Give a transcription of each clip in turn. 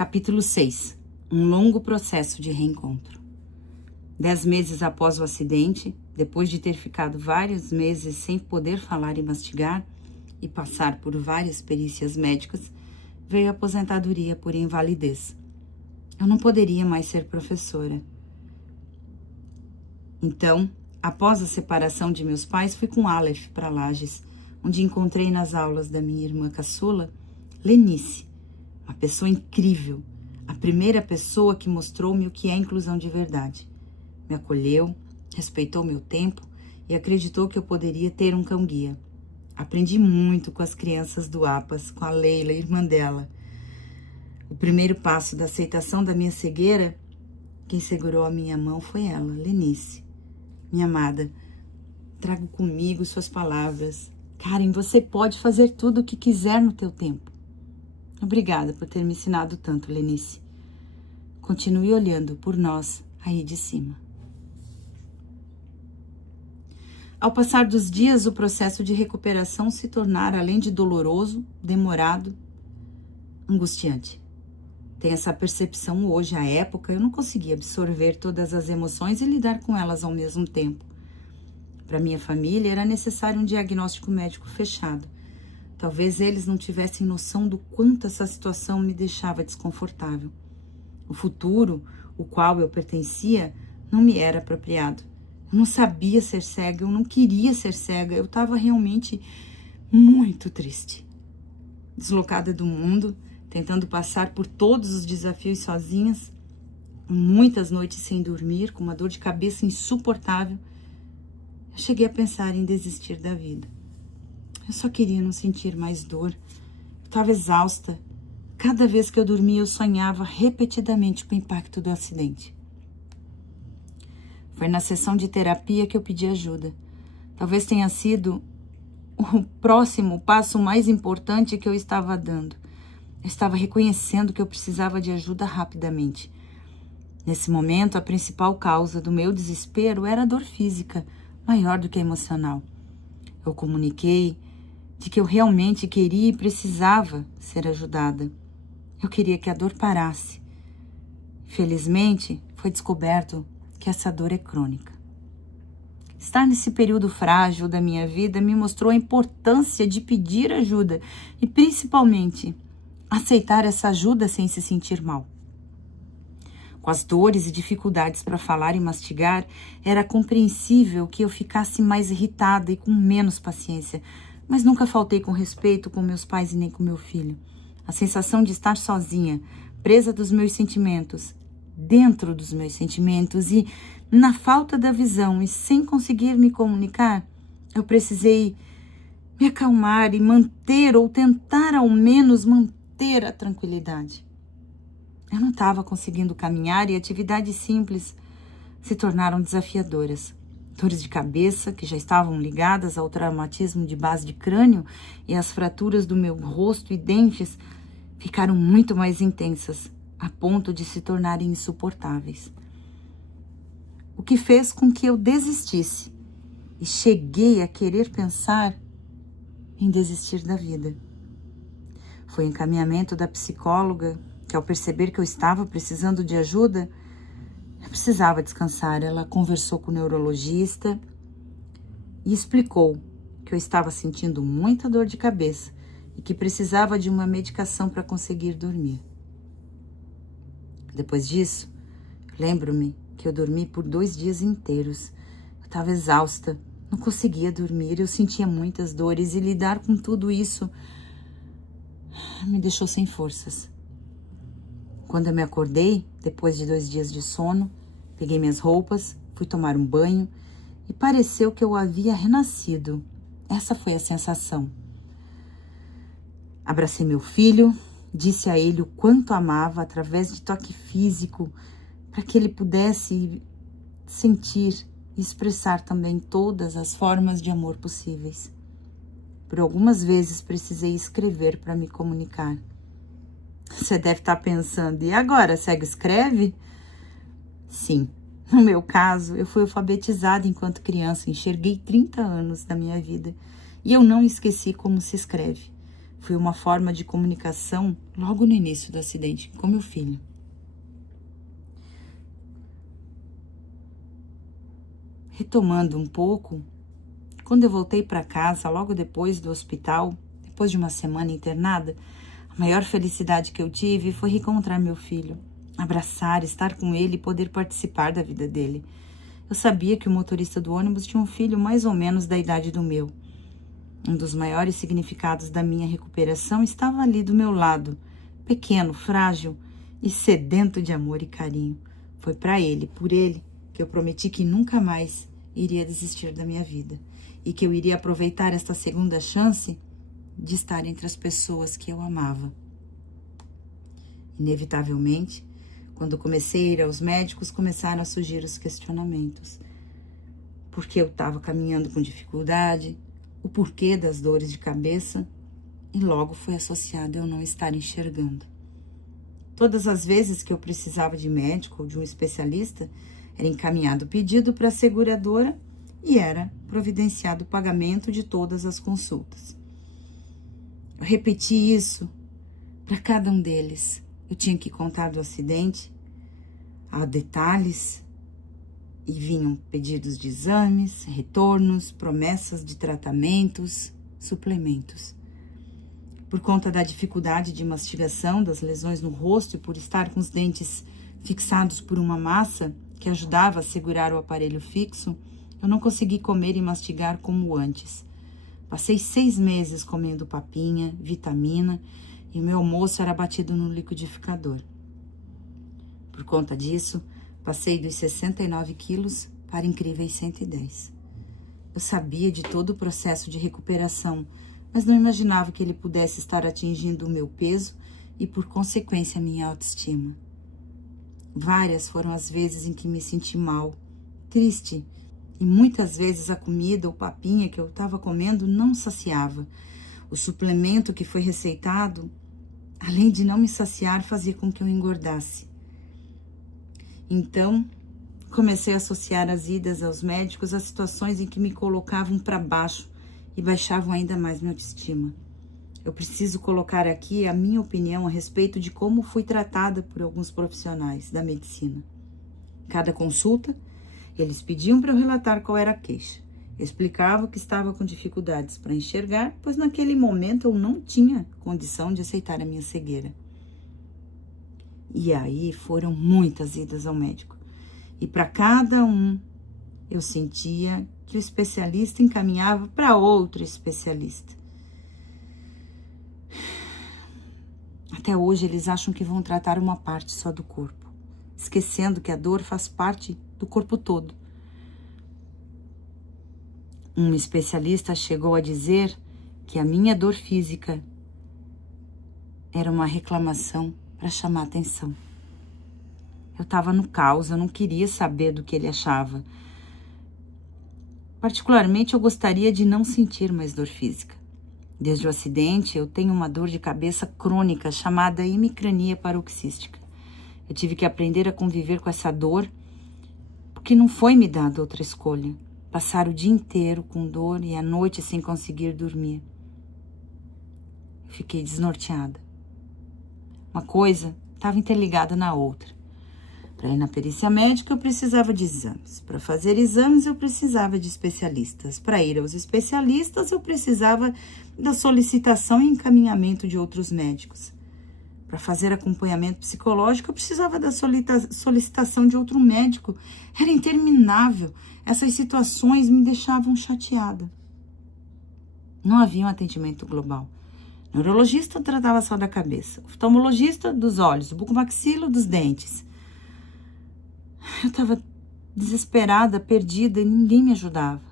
Capítulo 6. Um longo processo de reencontro. 10 meses após o acidente, depois de ter ficado vários meses sem poder falar e mastigar e passar por várias perícias médicas, veio a aposentadoria por invalidez. Eu não poderia mais ser professora. Então, após a separação de meus pais, fui com Aleph para Lages, onde encontrei nas aulas da minha irmã caçula, Lenice, uma pessoa incrível, a primeira pessoa que mostrou-me o que é inclusão de verdade. Me acolheu, respeitou meu tempo e acreditou que eu poderia ter um cão-guia. Aprendi muito com as crianças do APAS, com a Leila, irmã dela. O primeiro passo da aceitação da minha cegueira, quem segurou a minha mão foi ela, Lenice. Minha amada, trago comigo suas palavras. Karen, você pode fazer tudo o que quiser no teu tempo. Obrigada por ter me ensinado tanto, Lenice. Continue olhando por nós aí de cima. Ao passar dos dias, o processo de recuperação se tornara, além de doloroso, demorado, angustiante. Tenho essa percepção hoje. À época, eu não conseguia absorver todas as emoções e lidar com elas ao mesmo tempo. Para minha família, era necessário um diagnóstico médico fechado. Talvez eles não tivessem noção do quanto essa situação me deixava desconfortável. O futuro, o qual eu pertencia, não me era apropriado. Eu não sabia ser cega, eu não queria ser cega, eu estava realmente muito triste. Deslocada do mundo, tentando passar por todos os desafios sozinhas, muitas noites sem dormir, com uma dor de cabeça insuportável, eu cheguei a pensar em desistir da vida. Eu só queria não sentir mais dor. Eu estava exausta. Cada vez que eu dormia, eu sonhava repetidamente com o impacto do acidente. Foi na sessão de terapia que eu pedi ajuda. Talvez tenha sido o próximo passo mais importante que eu estava dando. Eu estava reconhecendo que eu precisava de ajuda rapidamente. Nesse momento, a principal causa do meu desespero era a dor física, maior do que a emocional. Eu comuniquei de que eu realmente queria e precisava ser ajudada. Eu queria que a dor parasse. Felizmente, foi descoberto que essa dor é crônica. Estar nesse período frágil da minha vida me mostrou a importância de pedir ajuda e, principalmente, aceitar essa ajuda sem se sentir mal. Com as dores e dificuldades para falar e mastigar, era compreensível que eu ficasse mais irritada e com menos paciência, mas nunca faltei com respeito com meus pais e nem com meu filho. A sensação de estar sozinha, presa dos meus sentimentos, dentro dos meus sentimentos e na falta da visão e sem conseguir me comunicar, eu precisei me acalmar e manter ou tentar ao menos manter a tranquilidade. Eu não estava conseguindo caminhar e atividades simples se tornaram desafiadoras. Dores de cabeça, que já estavam ligadas ao traumatismo de base de crânio, e as fraturas do meu rosto e dentes ficaram muito mais intensas, a ponto de se tornarem insuportáveis. O que fez com que eu desistisse e cheguei a querer pensar em desistir da vida. Foi o encaminhamento da psicóloga que, ao perceber que eu estava precisando de ajuda, eu precisava descansar. Ela conversou com o neurologista e explicou que eu estava sentindo muita dor de cabeça e que precisava de uma medicação para conseguir dormir. Depois disso, lembro-me que eu dormi por 2 dias inteiros. Eu estava exausta, não conseguia dormir, eu sentia muitas dores e lidar com tudo isso me deixou sem forças. Quando eu me acordei, depois de 2 dias de sono, peguei minhas roupas, fui tomar um banho e pareceu que eu havia renascido. Essa foi a sensação. Abracei meu filho, disse a ele o quanto amava através de toque físico, para que ele pudesse sentir e expressar também todas as formas de amor possíveis. Por algumas vezes precisei escrever para me comunicar. Você deve estar pensando, e agora, cego escreve? Sim, no meu caso, eu fui alfabetizada enquanto criança, enxerguei 30 anos da minha vida e eu não esqueci como se escreve. foi uma forma de comunicação logo no início do acidente com meu filho. Retomando um pouco, quando eu voltei para casa, logo depois do hospital, depois de uma semana internada, a maior felicidade que eu tive foi reencontrar meu filho, abraçar, estar com ele e poder participar da vida dele. Eu sabia que o motorista do ônibus tinha um filho mais ou menos da idade do meu. Um dos maiores significados da minha recuperação estava ali do meu lado, pequeno, frágil e sedento de amor e carinho. Foi para ele, por ele, que eu prometi que nunca mais iria desistir da minha vida e que eu iria aproveitar esta segunda chance de estar entre as pessoas que eu amava. Inevitavelmente, quando comecei a ir aos médicos, começaram a surgir os questionamentos. Por que eu estava caminhando com dificuldade, o porquê das dores de cabeça, e logo foi associado a eu não estar enxergando. Todas as vezes que eu precisava de médico ou de um especialista, era encaminhado o pedido para a seguradora e era providenciado o pagamento de todas as consultas. Eu repeti isso para cada um deles. Eu tinha que contar do acidente a detalhes e vinham pedidos de exames, retornos, promessas de tratamentos, suplementos. Por conta da dificuldade de mastigação, das lesões no rosto e por estar com os dentes fixados por uma massa que ajudava a segurar o aparelho fixo, eu não consegui comer e mastigar como antes. Passei 6 meses comendo papinha, vitamina, e o meu almoço era batido no liquidificador. Por conta disso, passei dos 69 quilos para incríveis 110. Eu sabia de todo o processo de recuperação, mas não imaginava que ele pudesse estar atingindo o meu peso e, por consequência, a minha autoestima. Várias foram as vezes em que me senti mal, triste, e muitas vezes a comida ou papinha que eu estava comendo não saciava. O suplemento que foi receitado, além de não me saciar, fazia com que eu engordasse. Então, comecei a associar as idas aos médicos a situações em que me colocavam para baixo e baixavam ainda mais minha autoestima. Eu preciso colocar aqui a minha opinião a respeito de como fui tratada por alguns profissionais da medicina. Cada consulta, eles pediam para eu relatar qual era a queixa. Eu explicava que estava com dificuldades para enxergar, pois naquele momento eu não tinha condição de aceitar a minha cegueira. E aí foram muitas idas ao médico. E para cada um, eu sentia que o especialista encaminhava para outro especialista. Até hoje eles acham que vão tratar uma parte só do corpo, esquecendo que a dor faz parte do corpo todo. Um especialista chegou a dizer que a minha dor física era uma reclamação para chamar atenção. Eu estava no caos, eu não queria saber do que ele achava. Particularmente, eu gostaria de não sentir mais dor física. Desde o acidente, eu tenho uma dor de cabeça crônica chamada hemicrania paroxística. Eu tive que aprender a conviver com essa dor, porque não foi me dada outra escolha. Passar o dia inteiro com dor e a noite sem conseguir dormir. Eu fiquei desnorteada. Uma coisa estava interligada na outra. Para ir na perícia médica, eu precisava de exames. Para fazer exames, eu precisava de especialistas. Para ir aos especialistas, eu precisava da solicitação e encaminhamento de outros médicos. Para fazer acompanhamento psicológico, eu precisava da solicitação de outro médico. Era interminável. Essas situações me deixavam chateada. Não havia um atendimento global. O neurologista tratava só da cabeça. O oftalmologista dos olhos, o bucomaxilo dos dentes. Eu estava desesperada, perdida e ninguém me ajudava.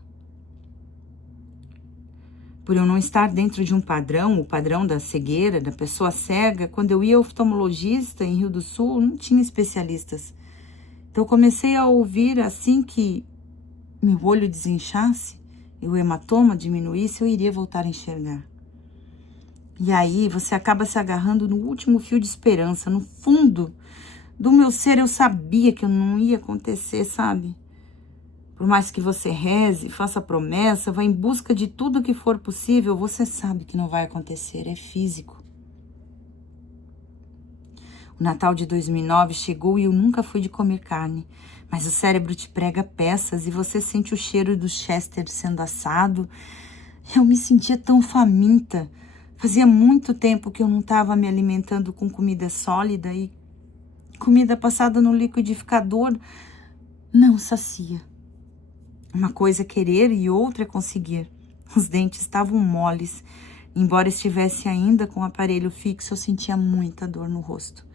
Por eu não estar dentro de um padrão, o padrão da cegueira, da pessoa cega, quando eu ia ao oftalmologista em Rio do Sul, não tinha especialistas. Então eu comecei a ouvir assim que meu olho desinchasse e o hematoma diminuísse, eu iria voltar a enxergar. E aí você acaba se agarrando no último fio de esperança, no fundo do meu ser eu sabia que não ia acontecer, sabe? Por mais que você reze, faça promessa, vá em busca de tudo que for possível, você sabe que não vai acontecer, é físico. O Natal de 2009 chegou e eu nunca fui de comer carne, mas o cérebro te prega peças e você sente o cheiro do Chester sendo assado. Eu me sentia tão faminta. Fazia muito tempo que eu não estava me alimentando com comida sólida e comida passada no liquidificador não sacia. Uma coisa é querer e outra é conseguir. Os dentes estavam moles. Embora estivesse ainda com o aparelho fixo, eu sentia muita dor no rosto.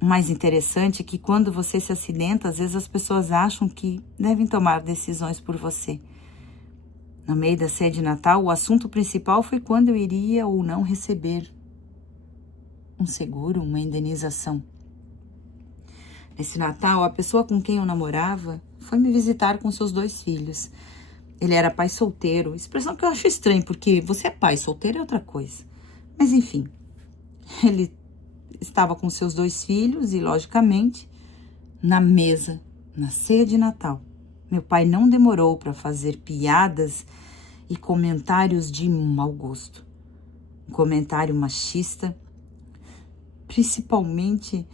O mais interessante é que quando você se acidenta, às vezes as pessoas acham que devem tomar decisões por você. No meio da ceia de Natal, o assunto principal foi quando eu iria ou não receber um seguro, uma indenização. Nesse Natal, a pessoa com quem eu namorava foi me visitar com seus 2 filhos. Ele era pai solteiro, expressão que eu acho estranho, porque você é pai solteiro é outra coisa. Mas enfim, ele estava com seus 2 filhos e, logicamente, na mesa, na ceia de Natal. Meu pai não demorou para fazer piadas e comentários de mau gosto. Um comentário machista, principalmente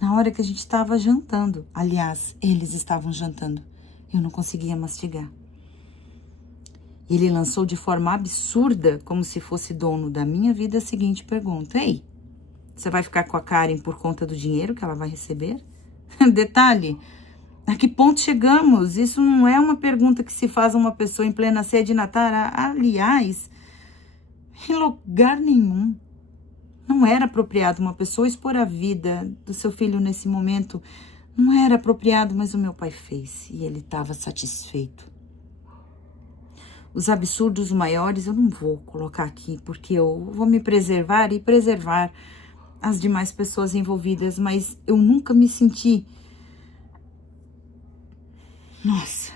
na hora que a gente estava jantando. Aliás, eles estavam jantando. Eu não conseguia mastigar. Ele lançou de forma absurda, como se fosse dono da minha vida, a seguinte pergunta: Ei, você vai ficar com a Karen por conta do dinheiro que ela vai receber? Detalhe, a que ponto chegamos? Isso não é uma pergunta que se faz a uma pessoa em plena ceia de Natal. Aliás, em lugar nenhum. Não era apropriado uma pessoa expor a vida do seu filho nesse momento. Não era apropriado, mas o meu pai fez e ele estava satisfeito. Os absurdos maiores eu não vou colocar aqui, porque eu vou me preservar e preservar as demais pessoas envolvidas, mas eu nunca me senti... Nossa,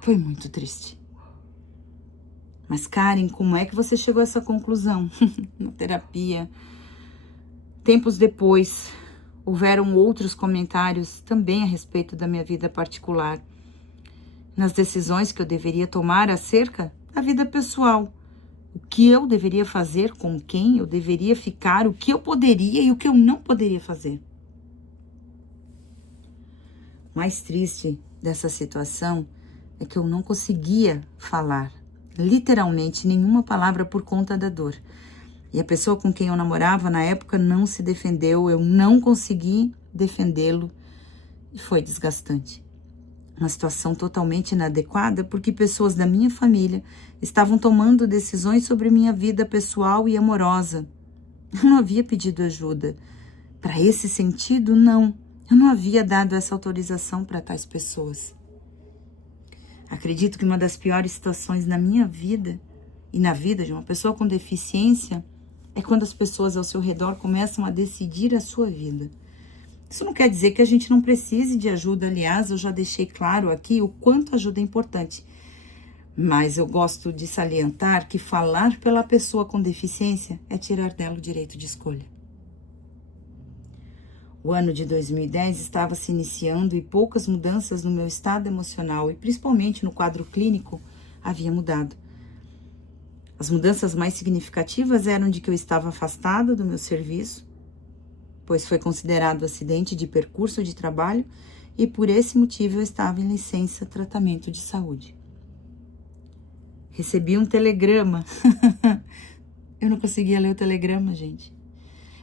foi muito triste. Mas, Karen, como é que você chegou a essa conclusão? Na terapia. Tempos depois, houveram outros comentários também a respeito da minha vida particular. Nas decisões que eu deveria tomar acerca da vida pessoal. O que eu deveria fazer, com quem eu deveria ficar, o que eu poderia e o que eu não poderia fazer. O mais triste dessa situação é que eu não conseguia falar literalmente nenhuma palavra por conta da dor. E a pessoa com quem eu namorava na época não se defendeu, eu não consegui defendê-lo e foi desgastante. Uma situação totalmente inadequada porque pessoas da minha família estavam tomando decisões sobre minha vida pessoal e amorosa. Eu não havia pedido ajuda. Para esse sentido, não. Eu não havia dado essa autorização para tais pessoas. Acredito que uma das piores situações na minha vida e na vida de uma pessoa com deficiência é quando as pessoas ao seu redor começam a decidir a sua vida. Isso não quer dizer que a gente não precise de ajuda. Aliás, eu já deixei claro aqui o quanto ajuda é importante. Mas eu gosto de salientar que falar pela pessoa com deficiência é tirar dela o direito de escolha. O ano de 2010 estava se iniciando e poucas mudanças no meu estado emocional e principalmente no quadro clínico havia mudado. As mudanças mais significativas eram de que eu estava afastada do meu serviço, pois foi considerado acidente de percurso de trabalho e por esse motivo eu estava em licença tratamento de saúde. Recebi um telegrama. Eu não conseguia ler o telegrama, gente.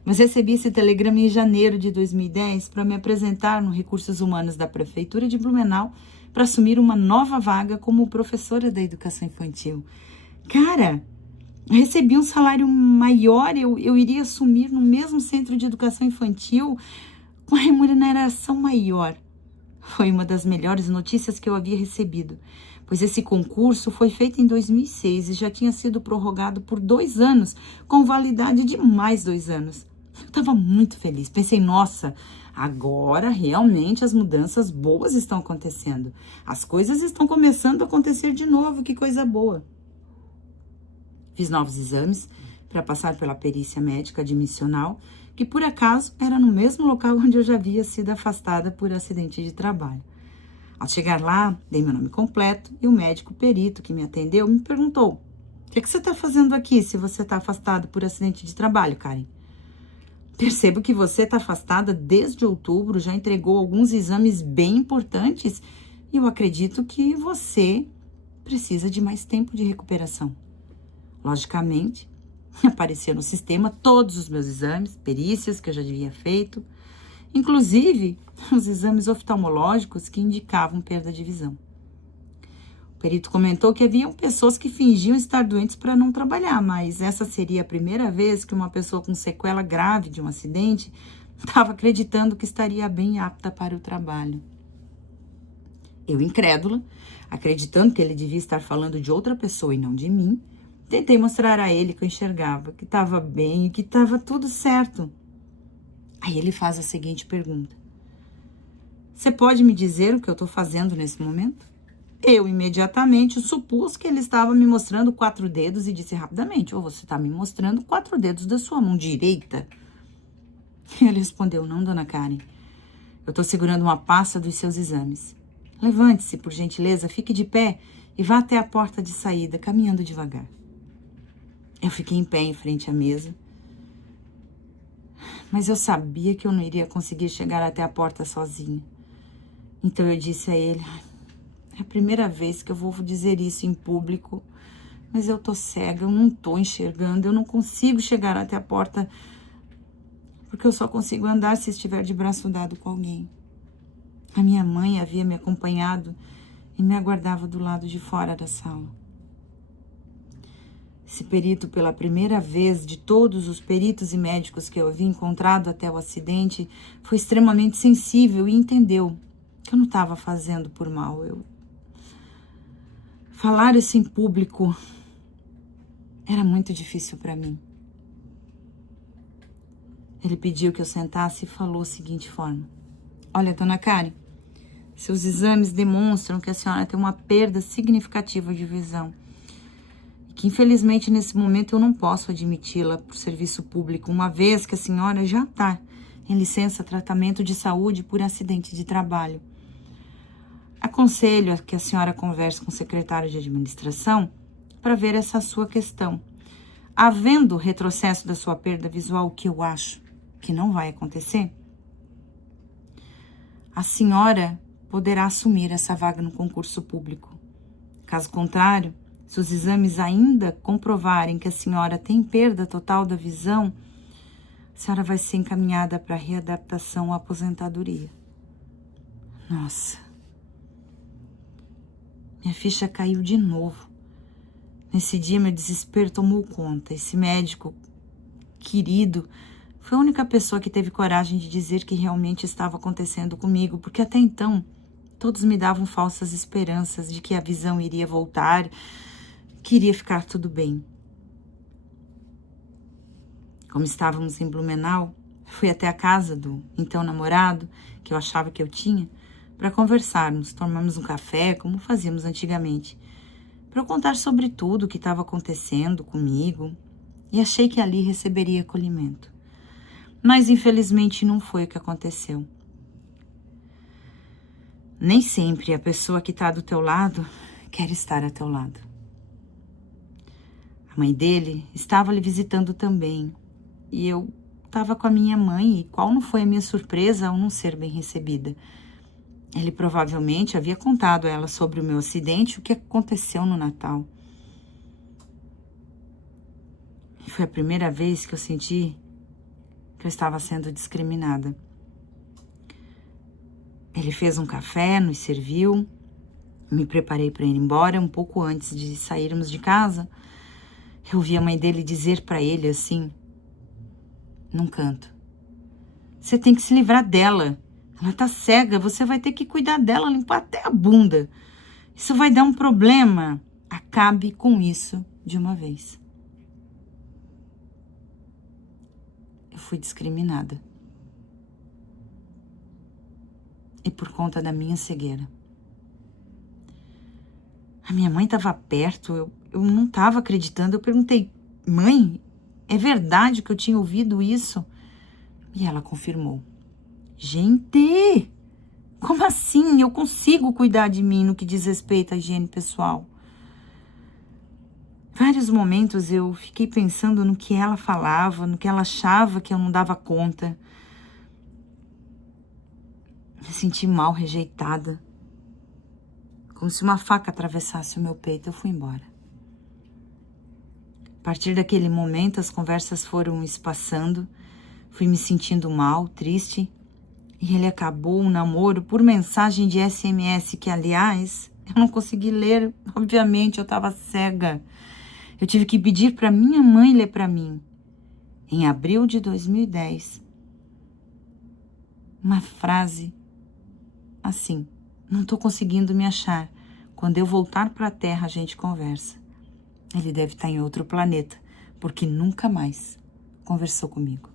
Mas recebi esse telegrama em janeiro de 2010 para me apresentar no Recursos Humanos da Prefeitura de Blumenau para assumir uma nova vaga como professora da educação infantil. Cara, eu recebi um salário maior, eu iria assumir no mesmo centro de educação infantil com remuneração maior. Foi uma das melhores notícias que eu havia recebido, pois esse concurso foi feito em 2006 e já tinha sido prorrogado por 2 anos, com validade de mais 2 anos. Eu estava muito feliz, pensei, nossa, agora realmente as mudanças boas estão acontecendo. As coisas estão começando a acontecer de novo, que coisa boa. Fiz novos exames, para passar pela perícia médica admissional, que por acaso era no mesmo local onde eu já havia sido afastada por acidente de trabalho. Ao chegar lá, dei meu nome completo e o médico perito que me atendeu me perguntou: "O que você está fazendo aqui se você está afastada por acidente de trabalho, Karen? Percebo que você está afastada desde outubro, já entregou alguns exames bem importantes e eu acredito que você precisa de mais tempo de recuperação." Logicamente, aparecia no sistema todos os meus exames, perícias que eu já havia feito, inclusive os exames oftalmológicos que indicavam perda de visão. O perito comentou que haviam pessoas que fingiam estar doentes para não trabalhar, mas essa seria a primeira vez que uma pessoa com sequela grave de um acidente estava acreditando que estaria bem apta para o trabalho. Eu, incrédula, acreditando que ele devia estar falando de outra pessoa e não de mim, tentei mostrar a ele que eu enxergava, que estava bem e que estava tudo certo. Aí ele faz a seguinte pergunta: "Você pode me dizer o que eu estou fazendo nesse momento?" Eu imediatamente supus que ele estava me mostrando 4 dedos e disse rapidamente: "Ou você está me mostrando 4 dedos da sua mão direita?" Ele respondeu: "Não, dona Karen. Eu estou segurando uma pasta dos seus exames. Levante-se, por gentileza, fique de pé e vá até a porta de saída, caminhando devagar." Eu fiquei em pé em frente à mesa, mas eu sabia que eu não iria conseguir chegar até a porta sozinha. Então eu disse a ele: "É a primeira vez que eu vou dizer isso em público, mas eu tô cega, eu não tô enxergando, eu não consigo chegar até a porta, porque eu só consigo andar se estiver de braço dado com alguém. A minha mãe havia me acompanhado e me aguardava do lado de fora da sala." Esse perito, pela primeira vez de todos os peritos e médicos que eu havia encontrado até o acidente, foi extremamente sensível e entendeu que eu não estava fazendo por mal. Falar isso em público era muito difícil para mim. Ele pediu que eu sentasse e falou da seguinte forma: "Olha, dona Karen, seus exames demonstram que a senhora tem uma perda significativa de visão, e que infelizmente nesse momento eu não posso admiti-la para o serviço público, uma vez que a senhora já está em licença tratamento de saúde por acidente de trabalho. Aconselho que a senhora converse com o secretário de administração para ver essa sua questão. Havendo retrocesso da sua perda visual, o que eu acho que não vai acontecer, a senhora poderá assumir essa vaga no concurso público. Caso contrário, se os exames ainda comprovarem que a senhora tem perda total da visão, a senhora vai ser encaminhada para readaptação ou aposentadoria." Nossa, minha ficha caiu de novo. Nesse dia, meu desespero tomou conta. Esse médico querido foi a única pessoa que teve coragem de dizer que realmente estava acontecendo comigo, porque até então todos me davam falsas esperanças de que a visão iria voltar, que iria ficar tudo bem. Como estávamos em Blumenau, fui até a casa do então namorado, que eu achava que eu tinha, para conversarmos. Tomamos um café, como fazíamos antigamente, para eu contar sobre tudo o que estava acontecendo comigo, e achei que ali receberia acolhimento. Mas, infelizmente, não foi o que aconteceu. Nem sempre a pessoa que está do teu lado quer estar a teu lado. A mãe dele estava lhe visitando também, e eu estava com a minha mãe, e qual não foi a minha surpresa ao não ser bem recebida. Ele provavelmente havia contado a ela sobre o meu acidente, o que aconteceu no Natal. E foi a primeira vez que eu senti que eu estava sendo discriminada. Ele fez um café, nos serviu, me preparei para ir embora. Um pouco antes de sairmos de casa, eu ouvi a mãe dele dizer para ele assim, num canto: "Você tem que se livrar dela. Ela tá cega, você vai ter que cuidar dela, limpar até a bunda. Isso vai dar um problema. Acabe com isso de uma vez." Eu fui discriminada. E por conta da minha cegueira. A minha mãe estava perto, eu não estava acreditando. Eu perguntei: "Mãe, É verdade que eu tinha ouvido isso? E ela confirmou. Gente, como assim? Eu consigo cuidar de mim no que diz respeito à higiene pessoal. Vários momentos eu fiquei pensando no que ela falava, no que ela achava que eu não dava conta. Me senti mal, rejeitada. Como se uma faca atravessasse o meu peito. Eu fui embora. A partir daquele momento, as conversas foram espaçando. Fui me sentindo mal, triste. E ele acabou o namoro por mensagem de SMS, que, aliás, eu não consegui ler. Obviamente, eu estava cega. Eu tive que pedir para minha mãe ler para mim. Em abril de 2010. Uma frase assim: não tô conseguindo me achar. Quando eu voltar para a Terra, a gente conversa. Ele deve estar em outro planeta, porque nunca mais conversou comigo.